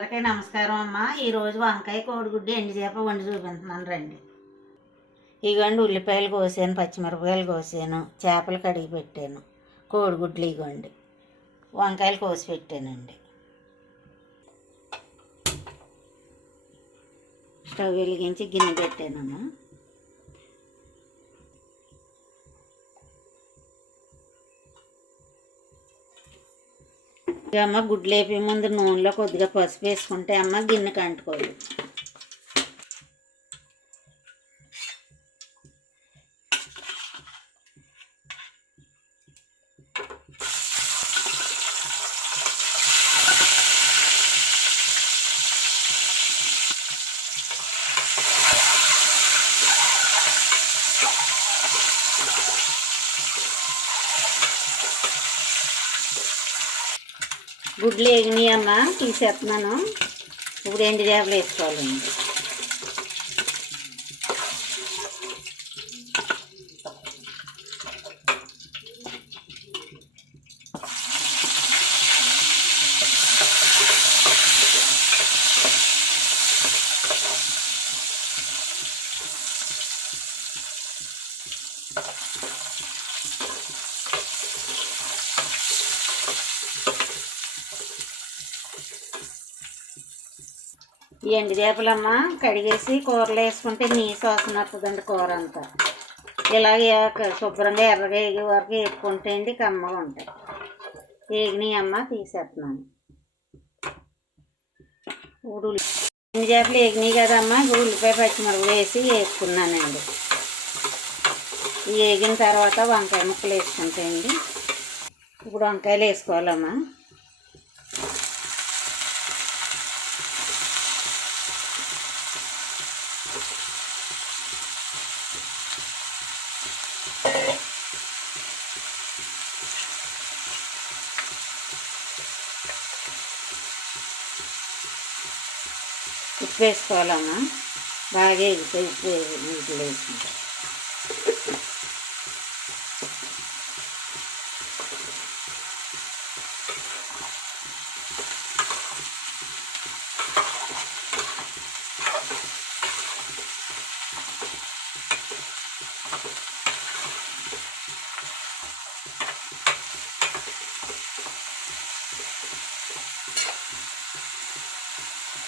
అందరికీ నమస్కారం అమ్మ. ఈరోజు వంకాయ కోడిగుడ్డు ఎండు చేప వండి చూపిస్తున్నాను రండి. ఇగోండి ఉల్లిపాయలు కోసాను పచ్చిమిరపకాయలు కోసాను చేపలు కడిగి పెట్టాను. కోడిగుడ్లు ఇగోండి. వంకాయలు కోసి పెట్టానండి. స్టవ్ వెలిగించి గిన్నె పెట్టానమ్మా. అమ్మ గుడ్లు వేపే ముందు నూనెలో కొద్దిగా పసుపు వేసుకుంటే అమ్మ గిన్నెకి అంటుకోదు గుడ్లు వేగినాయి అమ్మ? తీసేస్తున్నాను. ఇప్పుడు ఎండు చేపలు వేసుకోవాలండి ఈ ఎండు చేపలమ్మ కడిగేసి కూరలో వేసుకుంటే నీసు వాసన వస్తుందండి కూర అంతా. ఇలాగే శుభ్రంగా ఎర్రగా ఎగి వరకు వేపుకుంటే అండి కమ్మగా ఉంటాయి. వేగినాయి అమ్మ తీసేస్తున్నాను. ఇప్పుడు ఉల్లి- ఎండు చేపలు వేగినాయి కదమ్మా ఇప్పుడు ఉల్లిపాయ పచ్చిమిరపకాయలు వేసి వేసుకున్నానండి వేగిన తర్వాత వంకాయ ముక్కలు వేసుకుంటాయండి ఇప్పుడు వంకాయలు వేసుకోవాలమ్మా. ఉప్పు వేసుకోవాలమ్మా. బాగా ఎగితే ఉప్పు నీటిలో వేసుకుంటాం.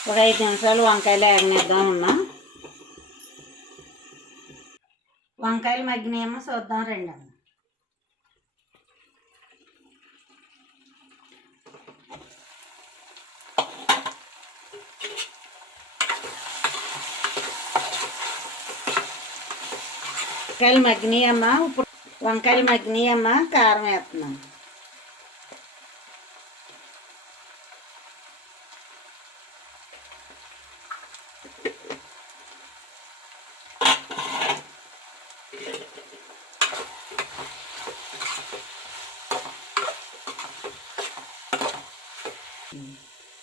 ఒక ఐదు నిమిషాలు వంకాయలు వేగనిద్దాం అమ్మా వంకాయలు మగ్గినాయేమో చూద్దాం రండి వంకాయలు మగ్గినాయమ్మా ఇప్పుడు వంకాయలు మగ్గినాయమ్మా కారం వేస్తున్నాం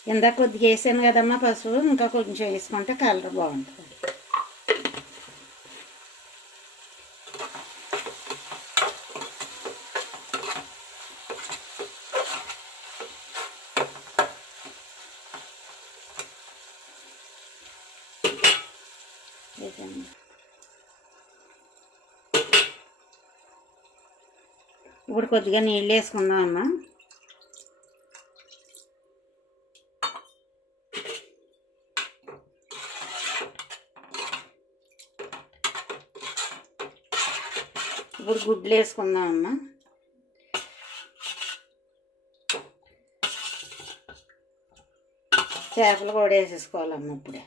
ఇందాక కొద్దిగా వేసాను కదమ్మా పసుపు ఇంకా కొంచెం వేసుకుంటే కలర్ బాగుంటుంది. వేసాను. ఇప్పుడు కొద్దిగా నీళ్ళు వేసుకుందాం అమ్మ ఇప్పుడు గుడ్లు వేసుకుందాం అమ్మా చేపలు కూడా వేసేసుకోవాలమ్మ ఇప్పుడే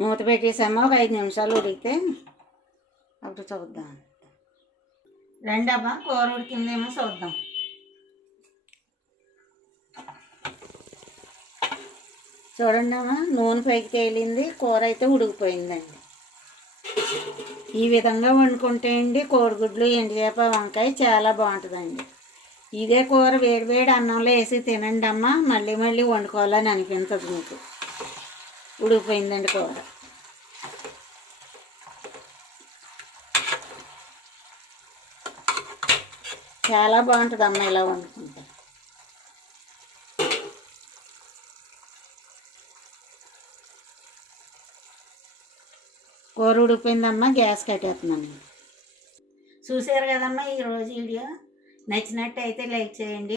మూత పెట్టేసామో? ఒక ఐదు నిమిషాలు ఉడికితే అప్పుడు చూద్దాం రండి కూర ఉడికిందేమో చూద్దాం చూడండి అమ్మా నూనె పైకి తేలింది కూర అయితే ఉడికిపోయిందండి. ఈ విధంగా వండుకుంటే అండి కోడిగుడ్లు ఎండుచేప వంకాయ చాలా బాగుంటుందండి. ఇదే కూర వేడి వేడి అన్నంలో వేసి తినండి అమ్మా మళ్ళీ మళ్ళీ వండుకోవాలని అనిపించదు మీకు. ఉడికిపోయిందండి కూర. చాలా బాగుంటుంది అమ్మ ఇలా వండుకుంటే. కూర ఉడికిపోయిందమ్మా గ్యాస్ కట్టేస్తున్నాను చూసారు కదమ్మా ఈరోజు వీడియో. నచ్చినట్టయితే లైక్ చేయండి.